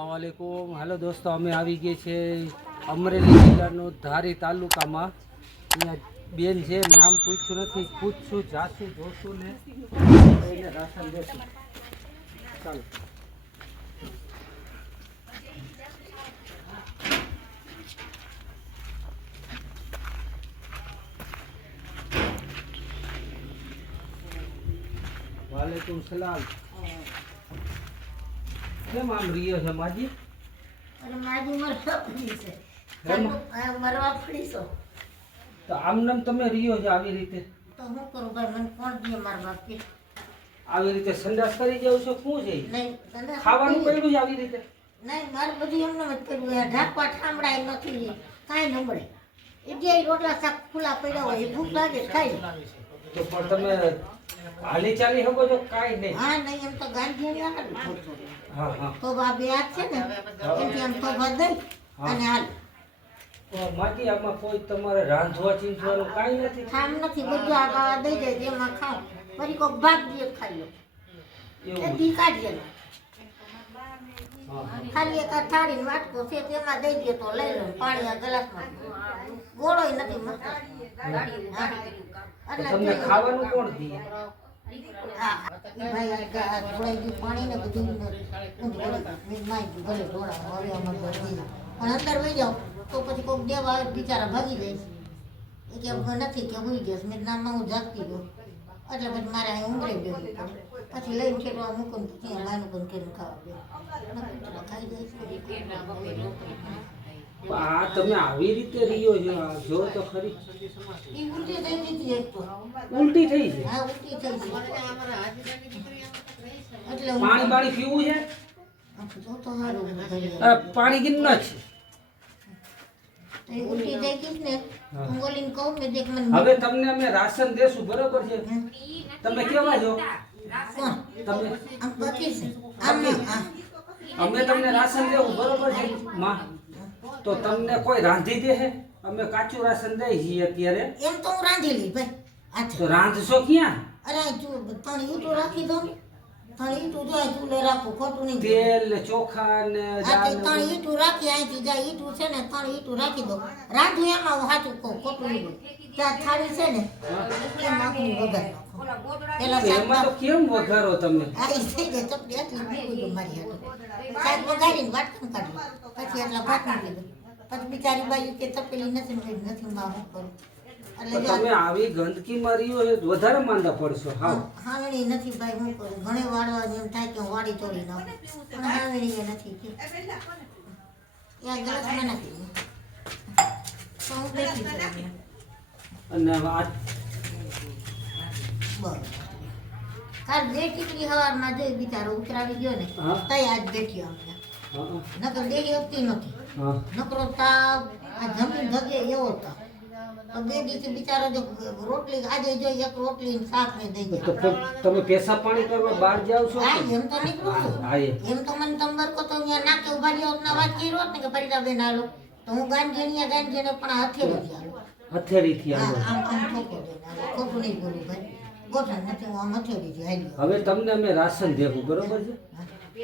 अस्सलामुअलैकुम। हेलो दोस्तों, અમે આવી ગઈ છે અમરેલી જિલ્લાનો ધારી તાલુકામાં। અહીંયા બેન છે, નામ પૂછ્યું નથી, પૂછશું જાશું જોશું ને એને રાશન દેશું। ચાલો वालेकुम सलाम। કેમ આમ રહ્યો છે માજી? અરે મારી ઉંમર સપની છે મરવા પડી છો તો આમ નામ તમે રહ્યો છો આવી રીતે? તો હું કરું ભાઈ, મને કોણ દે મારા બાપ કે આવી રીતે સંડાસ કરી જાવ છો? શું છે નહીં તને ખાવાનું પડ્યું છે આવી રીતે? નહીં, મારે બધું એમને જ કર્યું. ઢાંકવા ઠામડાય નથી, કાંઈ નમળે. એ જે રોટલા શાક ખુલ્લા પડ્યા હોય એ ભૂખ લાગે ખાઈ તો પણ તમે હાલી ચાલી શકો છો? કાંઈ નહીં. હા નહીં, એમ તો ગાંધી હા હા તો બા બે હાથ છે ને એમથી એમ તો દઈ અને હાલ તો માટી આમાં કોઈ તમારે રાંધવા ચીંધવાનું કાંઈ નથી? ખામ નથી, બધું આ બાવા દઈ જાય જેમાં ખાવ ફરી કોઈક ભાગ દે ખાઈ લો એવું એ ધી કાઢીએ ને હા હા. ખાલી એક થાળી વાટકો છે તેમાં દઈ દે તો લઈ લો પાણી આ ગ્લાસમાં ગોળોય નથી મસ્ત તો તમને ખાવાનું કોણ દે? ભાઈ આ ઢોળાઈ ગયું પાણી ને બધું ભલે ઢોળા હવે અમારે પણ અંદર વહી જાઓ તો પછી કોઈક દેવા આવે બિચારા ભાગી જાય એ કે નથી કે ઉઈ ગયો મેં નામમાં હું જાગતી ગયો એટલે પછી મારે અહીં ઉંમરે બેસવું પડે પછી લઈને ખેડવા મૂકું પછી માનું પણ કરીને ખાવા દે ખાઈ જાય આ તમે આવી રીતે રહ્યો છો? આ જો તો ખરી એ ઉલટી થઈ ગઈ હતી એક તો ઉલટી થઈ છે? હા ઉલટી થઈ ગઈ એટલે પાણી બાણી પીવું છે? જો તો સારું પાણી કિન્નો છે? ઉલટી થઈ ગઈ ને હું બોલીને કહું મેં દેખ મને હવે તમને અમે રાશન દેશું, બરોબર છે? તમે કેવા છો? કોણ તમે આમ બાકી છે આમ અમે તમને રાશન દેવું, બરોબર છે માં? તો તમને કોઈ રાંધી દે છે? અમે કાચું રાશન દઈએ છીએ અત્યારે। એમ તો હું રાંધી લઈ ભાઈ આથી તો રાંધશો ક્યાં? અરે તું ત્રણ ઈટું રાખી દો ને ત્રણ ઈટું જો ચૂલે રાખું ખોટું નહીં તેલ ને ચોખા ને દાળ ને ત્રણ ઈટું રાખી અહીંથી જાય ઈટું છે ને ત્રણ ઈટું રાખી દો રાંધું એમાં હું સાચું કહું ખોટું નહીં ત્યાં થાળી છે ને એમાં હું વઘાર પેલા એમાં તો કેમ વઘારો તમે? આવી થઈ જાય ચપડી એટલી મૂકી દો મારી હાથે શાક વઘારીને વાટકું કાઢું પછી એટલા ભાત મૂકી દો પછી બિચારી બાઈ કે તપેલી નથી ને નથી માં હું કરું તો તમે આવી ગંદકીમાં રહ્યો છે વધારે માંદા પડશો। હા હાવણી નથી ભાઈ હું કરું ઘણે વાળવા જેમ થાય કે હું વાડી તોડી નાખું પણ હાવણી એ નથી કે યા ગ્લાસમાં નથી તો હું બેઠી છું અને આ બરાબર કાલ બે ટીકડી હવારમાં જોઈ બિચારો ઉતરાવી ગયો ને હા. તઈ આજ બેઠી અમને હા નકર દેહી હતી નથી હા નકરો તાવ આ જમીન ધગે એવો તાવ તો બે દિવસે બિચારો જો રોટલી આજે જો એક રોટલી ને શાક ને દઈ તો ગયા તમે પેશાબ પાણી કરવા બહાર જાવ છો? હા એમ તો નીકળું છું હા એ એમ તો મને તંબરકો તો અહીંયા નાકે ઉભા રહ્યો ના વાત કરી હોત ને કે ફરીદાબેન હાલો તો હું ગાંધીણીયા ગાંધીને પણ હાથે નથી હાલો હથેળીથી હા આવ્યો। આમ ઠોકો દઈને હાલો ખોટું નહીં બોલું ભાઈ ગોઠણ નથી હું આમ હથેળીથી હાલ્યો હવે તમને અમે રાશન દેવું, બરોબર છે?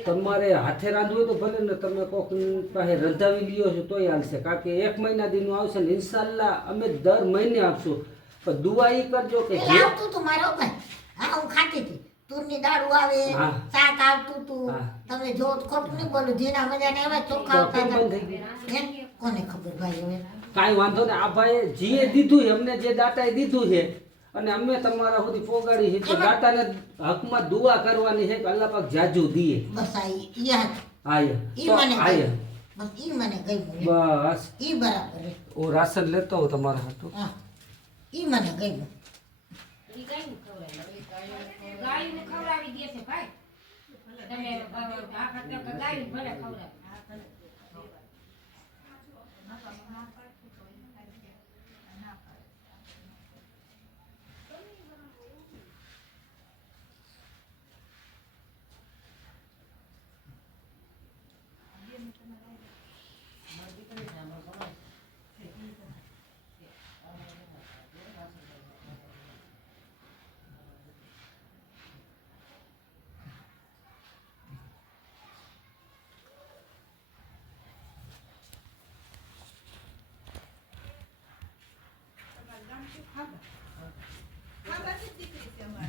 તમારે હાથે રાંધવું હોય તો ભલે ને તમે કોક પાસે રંધાવી લ્યો છો તોય હાલશે, કારણ કે 1 મહિના દીનું આવશે ને ઇન્શાલ્લાહ અમે દર મહિને આપશું। પણ દુઆ ઈ કરજો કે પેલા આવતું તું મારો ભાઈ હા હું ખાતી હતી તુરની દાળું આવે હા. શાક આવતું તું હા. તમે જો ખોટું નહીં બોલું જેના મજાને હવે ચોખ્ખા તો આવતા કેમ બંધ થઈ હતા હે? કોને ખબર ભાઈ હવે કાંઈ વાંધો ને, આ ભાઈએ જીએ દીધું છે, અમને જે દાતાએ દીધું છે અને અમે તમારા સુધી પોગાડી છે, તો દાતાને હકમાં દુઆ કરવાની છે કે અલ્લાહ પાક જાજુ દીએ। બસ આ યાદ આયે ઈ તો મને આયે બસ ઈ મને ગયું બસ ઈ બરાબર હે. હું રાશન લેતો હું તમારા હાથું। હા ઈ મને ગયું ગાયું ખવડાવી દે છે ભાઈ તમે આ ખાતર ગાયું ભલે ખવડાવે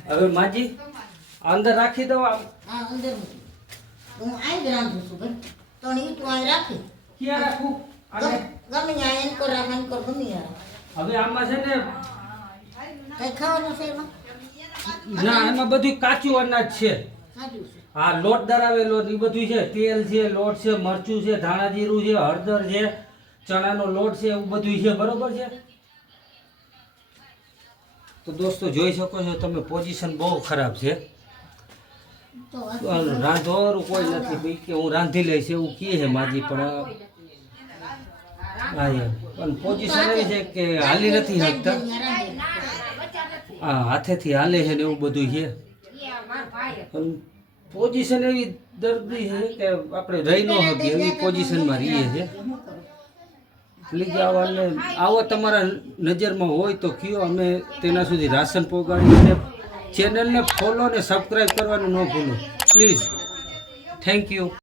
હવે માજી અંદર રાખી દો આમ. હા અંદર મૂકી. હું અહીં જ રાંધું છું ભાઈ તો ઈ તું અહીં રાખી ક્યાં રાખું અને ગમે ત્યાં એન્કર રાખ એન્કર ગમે ત્યાં રાખ. હવે આમાં છે ને કઈ ખાવાનું છે એમાં ના એમાં બધું કાચું અનાજ છે. સાચું છે હા લોટ દરાવેલો ને ઈ બધું છે. તેલ છે, લોટ છે, મરચું છે, ધાણા જીરું છે, હળદર છે, ચણાનો લોટ છે, એવું બધું છે. બરોબર છે. તો દોસ્તો જોઈ શકો છો તમે પોઝિશન બહુ ખરાબ છે. તો વાત રાંધવાનું કોઈ નથી ભાઈ કે હું રાંધી લઈશ એવું કહે છે માજી પણ હા એમ પણ પોઝિશન એવી છે કે હાલી નથી શકતા. હા હાથેથી હાલે છે ને એવું બધું છે. ઈ આ મારો ભાઈ હતો. પણ પોઝિશન એવી દર્દી છે કે આપણે રહી ન શકીએ એવી પોઝિશનમાં રહીએ છીએ. પ્લીઝ આવો તમારા નજરમાં હોય તો કયો, અમે તેના સુધી રાશન પહોંચાડીને ચેનલને ફોલો અને સબસ્ક્રાઈબ કરવાનું ન ભૂલો પ્લીઝ. Thank you.